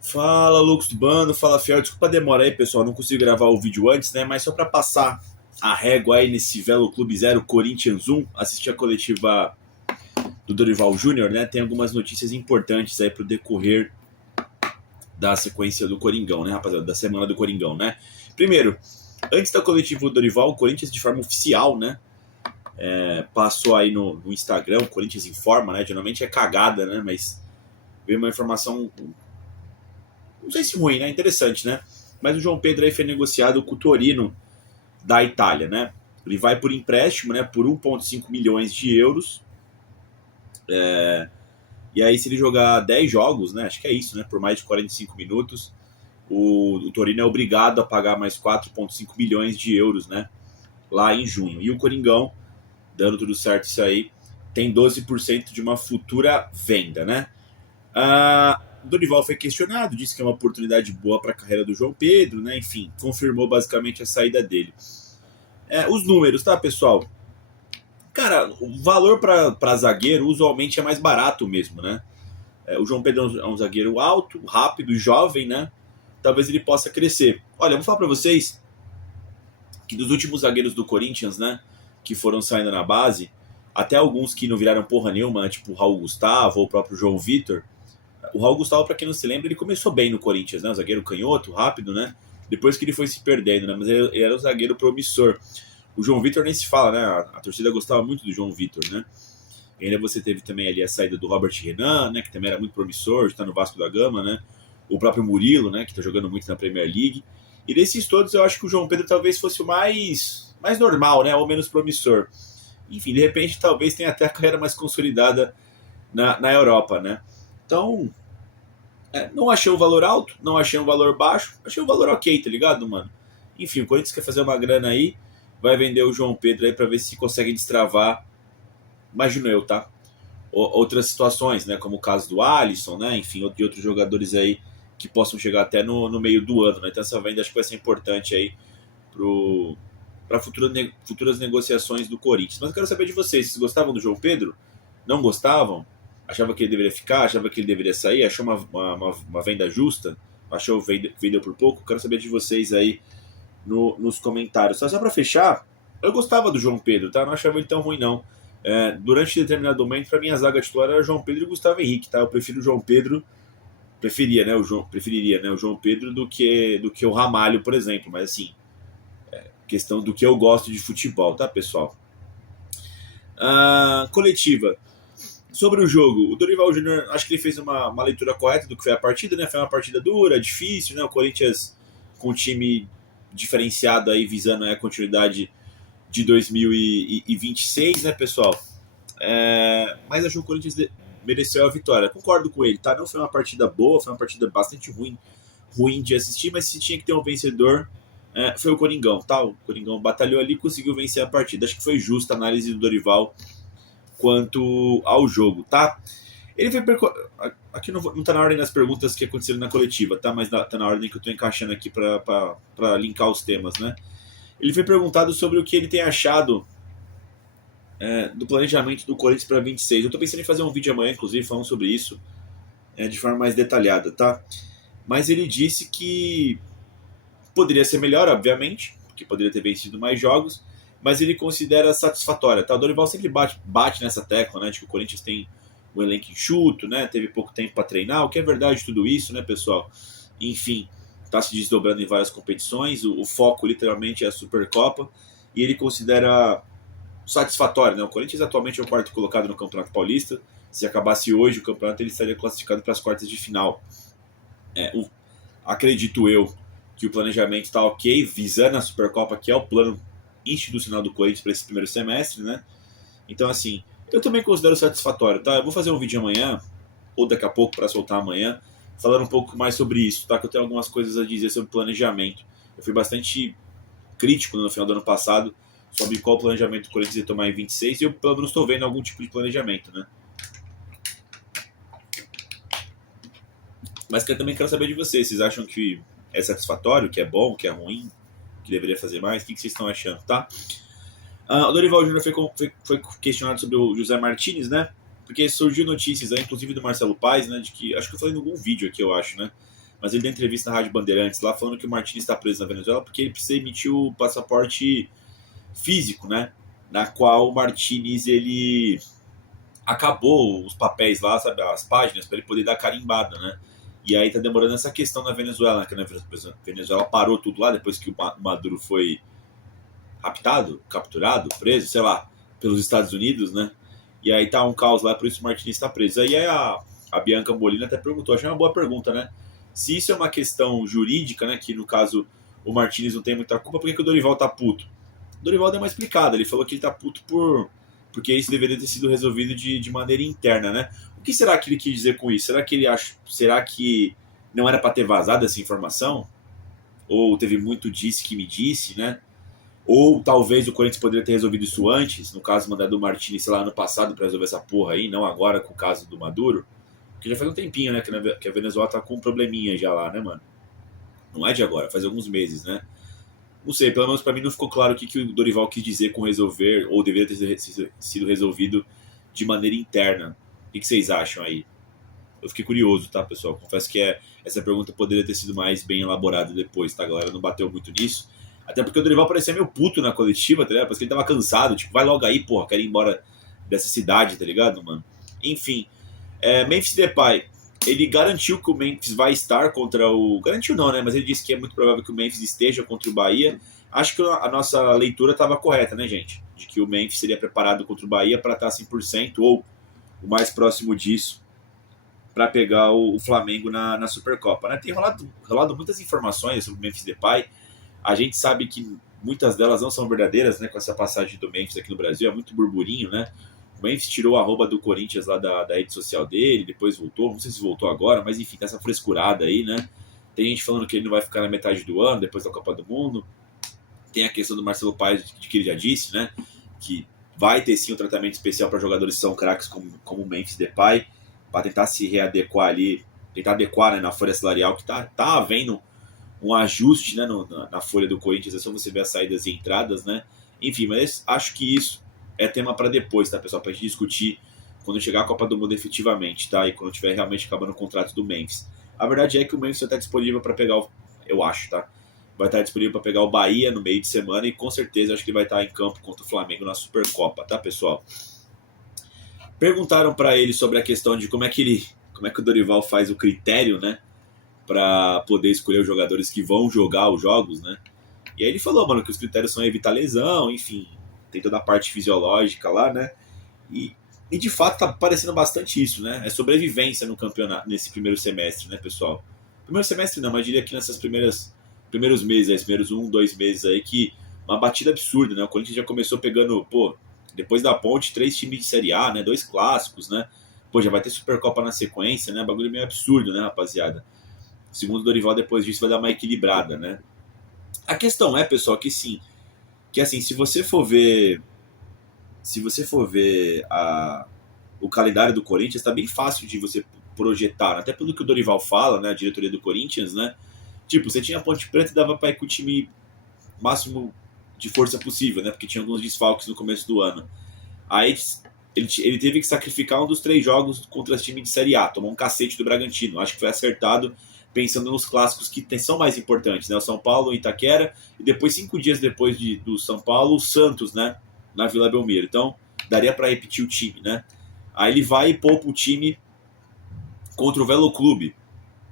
Fala, Lucas do Bando, fala, Fiel. Desculpa a demora aí, pessoal. Não consigo gravar o vídeo antes, né? Mas só para passar a régua aí nesse Velo Clube Zero Corinthians 1, assistir a coletiva do Dorival Júnior, né? Tem algumas notícias importantes aí pro decorrer da sequência do Coringão, né, rapaziada? Da semana do Coringão, né? Primeiro, antes da coletiva do Dorival, o Corinthians de forma oficial, né? Passou aí no Instagram, o Corinthians informa, né? Geralmente é cagada, né? Mas veio uma informação, não sei se ruim, né? Interessante, né? Mas o João Pedro aí foi negociado com o Torino da Itália, né? Ele vai por empréstimo, né? Por 1,5 milhões de euros. E aí, se ele jogar 10 jogos, né? Acho que é isso, né? Por mais de 45 minutos, o Torino é obrigado a pagar mais 4,5 milhões de euros, né? Lá em junho. E o Coringão, dando tudo certo isso aí, tem 12% de uma futura venda, né? Dorival foi questionado, disse que é uma oportunidade boa para a carreira do João Pedro, né? Enfim, confirmou basicamente a saída dele. Os números, tá, pessoal? Cara, o valor para zagueiro usualmente é mais barato mesmo, né? O João Pedro é um zagueiro alto, rápido, jovem, né? Talvez ele possa crescer. Olha, eu vou falar para vocês que dos últimos zagueiros do Corinthians, né? Que foram saindo na base, até alguns que não viraram porra nenhuma, né, tipo o Raul Gustavo ou o próprio João Vitor. O Raul Gustavo, para quem não se lembra, ele começou bem no Corinthians, né? Um zagueiro canhoto, rápido, né? Depois que ele foi se perdendo, né? Mas ele era um zagueiro promissor. O João Vitor nem se fala, né? A torcida gostava muito do João Vitor, né? E ainda você teve também ali a saída do Robert Renan, né? Que também era muito promissor, está no Vasco da Gama, né? O próprio Murilo, né? Que está jogando muito na Premier League. E desses todos, eu acho que o João Pedro talvez fosse o mais normal, né? Ou menos promissor. Enfim, de repente, talvez tenha até a carreira mais consolidada na Europa, né? Então, não achei um valor alto, não achei um valor baixo, achei um valor ok, tá ligado, mano? Enfim, o Corinthians quer fazer uma grana aí, vai vender o João Pedro aí pra ver se consegue destravar, imagino eu, tá? Outras situações, né? Como o caso do Alisson, né? Enfim, de outros jogadores aí que possam chegar até no meio do ano, né? Então essa venda acho que vai ser importante aí para futuras negociações do Corinthians. Mas eu quero saber de vocês, vocês gostavam do João Pedro? Não gostavam? Achava que ele deveria ficar? Achava que ele deveria sair? Achou uma venda justa? Achou vendeu por pouco? Quero saber de vocês aí nos comentários. Só para fechar, eu gostava do João Pedro, tá? Não achava ele tão ruim, não. Durante determinado momento, para mim, a zaga titular era João Pedro e Gustavo Henrique, tá? Eu prefiro o João Pedro, preferiria, né? O João Pedro do que o Ramalho, por exemplo. Mas assim, questão do que eu gosto de futebol, tá, pessoal? Coletiva. Sobre o jogo, o Dorival Júnior, acho que ele fez uma leitura correta do que foi a partida, né? Foi uma partida dura, difícil, né? O Corinthians com um time diferenciado aí, visando a continuidade de 2026, né, pessoal? Mas acho que o Corinthians mereceu a vitória. Concordo com ele, tá? Não foi uma partida boa, foi uma partida bastante ruim de assistir, mas se tinha que ter um vencedor, foi o Coringão, tá? O Coringão batalhou ali e conseguiu vencer a partida. Acho que foi justa a análise do Dorival quanto ao jogo, tá? Ele foi aqui não tá na ordem das perguntas que aconteceram na coletiva, tá? Mas tá na ordem que eu tô encaixando aqui para linkar os temas, né? Ele foi perguntado sobre o que ele tem achado do planejamento do Corinthians para 26. Eu tô pensando em fazer um vídeo amanhã, inclusive, falando sobre isso de forma mais detalhada, tá? Mas ele disse que poderia ser melhor, obviamente, porque poderia ter vencido mais jogos, mas ele considera satisfatória, tá? O Dorival sempre bate nessa tecla, né? De que o Corinthians tem um elenco enxuto, né? Teve pouco tempo para treinar, o que é verdade tudo isso, né, pessoal? Enfim, tá se desdobrando em várias competições, o foco literalmente é a Supercopa, e ele considera satisfatório, né? O Corinthians atualmente é o quarto colocado no Campeonato Paulista. Se acabasse hoje o campeonato, ele estaria classificado para as quartas de final. Acredito eu que o planejamento está ok, visando a Supercopa, que é o plano institucional do Corinthians para esse primeiro semestre, né? Então, assim, eu também considero satisfatório, tá? Eu vou fazer um vídeo amanhã, ou daqui a pouco para soltar amanhã, falando um pouco mais sobre isso, tá? Que eu tenho algumas coisas a dizer sobre planejamento. Eu fui bastante crítico no final do ano passado sobre qual planejamento o Corinthians ia tomar em 26 e eu pelo menos estou vendo algum tipo de planejamento, né? Mas eu também quero saber de vocês. Vocês acham que é satisfatório, que é bom, que é ruim, que deveria fazer mais? O que vocês estão achando, tá? O Dorival Júnior foi questionado sobre o José Martinez, né? Porque surgiu notícias, inclusive do Marcelo Paes, né? De que, acho que eu falei em algum vídeo aqui, eu acho, né? mas ele deu entrevista na Rádio Bandeirantes lá falando que o Martínez está preso na Venezuela porque ele precisa emitir o passaporte físico, né? Na qual o Martínez, ele acabou os papéis lá, sabe, as páginas, para ele poder dar carimbada, né? E aí tá demorando essa questão na Venezuela, né? Que a Venezuela parou tudo lá depois que o Maduro foi raptado, capturado, preso, sei lá, pelos Estados Unidos, né? E aí tá um caos lá, por isso o Martínez está preso. Aí a Bianca Molina até perguntou, achei uma boa pergunta, né? Se isso é uma questão jurídica, né? Que no caso o Martínez não tem muita culpa, por que o Dorival tá puto? O Dorival deu uma explicada, ele falou que ele tá puto porque isso deveria ter sido resolvido de maneira interna, né? O que será que ele quis dizer com isso? Será que não era para ter vazado essa informação? Ou teve muito disse que me disse, né? Ou talvez o Corinthians poderia ter resolvido isso antes, no caso mandado o Martínez, sei lá, ano passado para resolver essa porra aí, não agora com o caso do Maduro, porque já faz um tempinho, né, que a Venezuela tá com um probleminha já lá, né, mano? Não é de agora, faz alguns meses, né? Não sei, pelo menos pra mim não ficou claro o que o Dorival quis dizer com resolver, ou deveria ter sido resolvido de maneira interna. O que vocês acham aí? Eu fiquei curioso, tá, pessoal? Confesso que essa pergunta poderia ter sido mais bem elaborada depois, tá? A galera não bateu muito nisso. Até porque o Dorival parecia meio puto na coletiva, tá ligado? Parece que ele tava cansado, tipo, vai logo aí, porra, quero ir embora dessa cidade, tá ligado, mano? Enfim, Memphis Depay, ele garantiu que o Memphis vai estar contra o... Garantiu não, né? Mas ele disse que é muito provável que o Memphis esteja contra o Bahia. Acho que a nossa leitura estava correta, né, gente? De que o Memphis seria preparado contra o Bahia para estar 100% ou o mais próximo disso para pegar o Flamengo na Supercopa, né? Tem rolado muitas informações sobre o Memphis Depay. A gente sabe que muitas delas não são verdadeiras, né? Com essa passagem do Memphis aqui no Brasil, é muito burburinho, né? O Memphis tirou o arroba do Corinthians lá da rede social dele, depois voltou, não sei se voltou agora, mas enfim, tá essa frescurada aí, né? Tem gente falando que ele não vai ficar na metade do ano, depois da Copa do Mundo. Tem a questão do Marcelo Paes, de que ele já disse, né? Que vai ter sim um tratamento especial para jogadores que são craques como o Memphis Depay, para tentar se readequar ali, tentar adequar, né, na folha salarial, que tá havendo um ajuste, né, na folha do Corinthians, é só você ver as saídas e entradas, né? Enfim, mas acho que isso é tema para depois, tá, pessoal? Para a gente discutir quando chegar a Copa do Mundo efetivamente, tá? E quando tiver realmente acabando o contrato do Memphis. A verdade é que o Memphis vai estar disponível para pegar eu acho, tá? Vai estar disponível para pegar o Bahia no meio de semana e com certeza acho que ele vai estar em campo contra o Flamengo na Supercopa, tá, pessoal? Perguntaram para ele sobre a questão de como é que o Dorival faz o critério, né, para poder escolher os jogadores que vão jogar os jogos, né? E aí ele falou, mano, que os critérios são evitar lesão, enfim, tem toda a parte fisiológica lá, né? E de fato tá parecendo bastante isso, né? É sobrevivência no campeonato, nesse primeiro semestre, né, pessoal? Primeiro semestre não, mas diria que nessas primeiros meses, esses primeiros 2 meses aí, que uma batida absurda, né? O Corinthians já começou pegando, pô, depois da ponte, 3 times de Série A, né? 2 clássicos, né? Pô, já vai ter Supercopa na sequência, né? Bagulho meio absurdo, né, rapaziada? Segundo o Dorival, depois disso vai dar uma equilibrada, né? A questão é, pessoal, que sim, que assim, se você for ver o calendário do Corinthians, está bem fácil de você projetar, até pelo que o Dorival fala, né, a diretoria do Corinthians, né? Tipo, você tinha a Ponte Preta e dava para ir com o time máximo de força possível, né? Porque tinha alguns desfalques no começo do ano. Aí ele teve que sacrificar um dos 3 jogos contra os times de Série A, tomou um cacete do Bragantino. Acho que foi acertado pensando nos clássicos que são mais importantes, né? O São Paulo, o Itaquera, e depois, 5 dias depois do São Paulo, o Santos, né? Na Vila Belmiro. Então, daria para repetir o time, né? Aí ele vai e poupa o time contra o Velo Clube,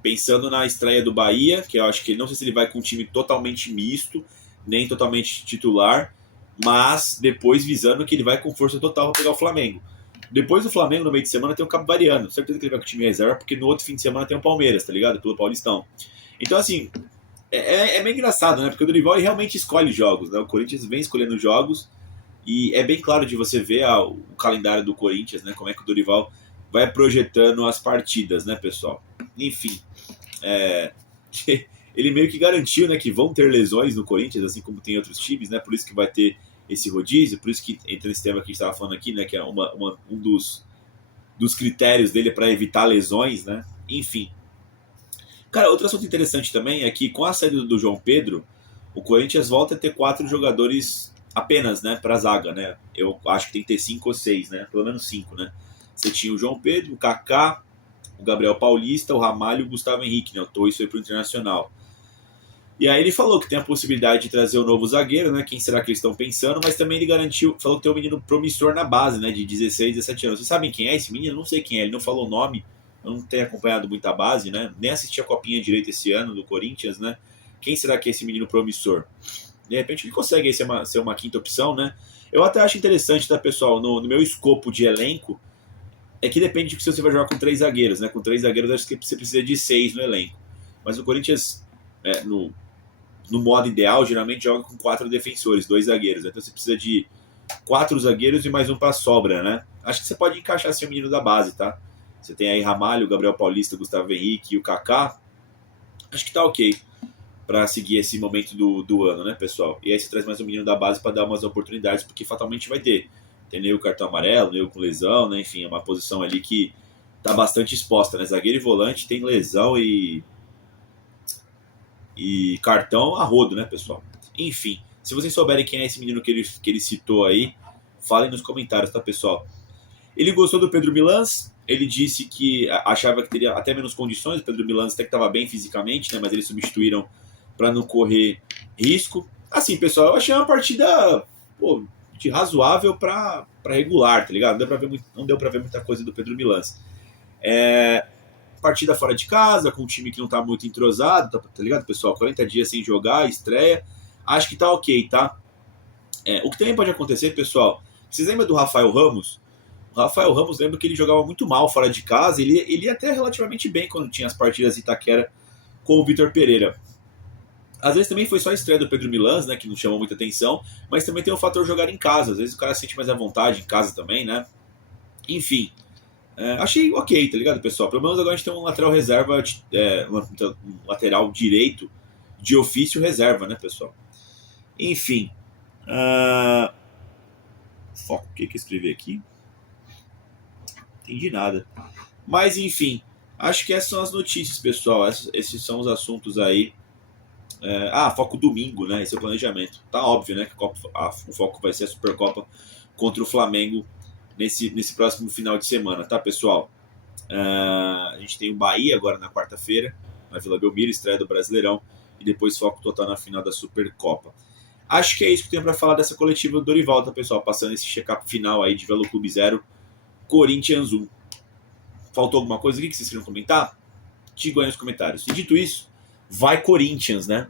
pensando na estreia do Bahia, que eu acho que não sei se ele vai com um time totalmente misto, nem totalmente titular, mas depois visando que ele vai com força total para pegar o Flamengo. Depois do Flamengo, no meio de semana, tem o Capibariano. Certeza que ele vai com o time reserva, porque no outro fim de semana tem o Palmeiras, tá ligado? Pelo Paulistão. Então, assim, é meio engraçado, né? Porque o Dorival realmente escolhe jogos, né? O Corinthians vem escolhendo jogos e é bem claro de você ver o calendário do Corinthians, né? Como é que o Dorival vai projetando as partidas, né, pessoal? Enfim, ele meio que garantiu, né, que vão ter lesões no Corinthians, assim como tem outros times, né? Por isso que vai ter esse rodízio, por isso que entra nesse tema que a gente estava falando aqui, né? Que é um dos critérios dele para evitar lesões, né? Enfim. Cara, outro assunto interessante também é que com a saída do João Pedro, o Corinthians volta a ter 4 jogadores apenas, né, para a zaga, né? Eu acho que tem que ter 5 ou 6, né? Pelo menos 5, né? Você tinha o João Pedro, o Kaká, o Gabriel Paulista, o Ramalho e o Gustavo Henrique, né? O Torres foi pro Internacional. E aí ele falou que tem a possibilidade de trazer o novo zagueiro, né? Quem será que eles estão pensando, mas também ele garantiu, falou que tem um menino promissor na base, né? De 16, 17 anos. Vocês sabem quem é esse menino? Não sei quem é, ele não falou o nome, eu não tenho acompanhado muita base, né? Nem assisti a Copinha direito esse ano do Corinthians, né? Quem será que é esse menino promissor? De repente ele consegue ser uma quinta opção, né? Eu até acho interessante, tá, pessoal? No meu escopo de elenco, é que depende de se você vai jogar com 3 zagueiros, né? Com 3 zagueiros, acho que você precisa de 6 no elenco. Mas o Corinthians, no modo ideal, geralmente joga com 4 defensores, 2 zagueiros. Então você precisa de 4 zagueiros e mais um para sobra, né? Acho que você pode encaixar assim o menino da base, tá? Você tem aí Ramalho, Gabriel Paulista, Gustavo Henrique e o Kaká. Acho que tá ok para seguir esse momento do ano, né, pessoal? E aí você traz mais um menino da base para dar umas oportunidades, porque fatalmente vai ter. Tem nem o cartão amarelo, nem o com lesão, né? Enfim, é uma posição ali que tá bastante exposta, né? Zagueiro e volante tem lesão e cartão a rodo, né, pessoal? Enfim, se vocês souberem quem é esse menino que ele citou aí, falem nos comentários, tá, pessoal? Ele gostou do Pedro Milans, ele disse que achava que teria até menos condições, o Pedro Milans até que estava bem fisicamente, né, mas eles substituíram para não correr risco. Assim, pessoal, eu achei uma partida de razoável para regular, tá ligado? Não deu pra ver muita coisa do Pedro Milans. Partida fora de casa, com um time que não tá muito entrosado, tá ligado, pessoal? 40 dias sem jogar, estreia. Acho que tá ok, tá? O que também pode acontecer, pessoal, vocês lembram do Rafael Ramos? O Rafael Ramos, lembra que ele jogava muito mal fora de casa, ele ia até relativamente bem quando tinha as partidas de Itaquera com o Vitor Pereira. Às vezes também foi só a estreia do Pedro Milans, né, que não chamou muita atenção, mas também tem o fator jogar em casa, às vezes o cara se sente mais à vontade em casa também, né? Enfim, achei ok, tá ligado, pessoal? Pelo menos agora a gente tem um lateral reserva, um lateral direito de ofício reserva, né, pessoal? Enfim. Foco, o que eu escrevi aqui? Entendi nada. Mas, enfim, acho que essas são as notícias, pessoal. Esses são os assuntos aí. Foco domingo, né? Esse é o planejamento. Tá óbvio, né? Que o foco vai ser a Supercopa contra o Flamengo nesse próximo final de semana, tá, pessoal? A gente tem o Bahia agora na quarta-feira, na Vila Belmiro, estreia do Brasileirão, e depois foco total na final da Supercopa. Acho que é isso que eu tenho para falar dessa coletiva do Dorival, tá, pessoal? Passando esse check-up final aí de Velo Clube 0, Corinthians 1. Faltou alguma coisa aqui que vocês queriam comentar? Digam aí nos comentários. E dito isso, vai Corinthians, né?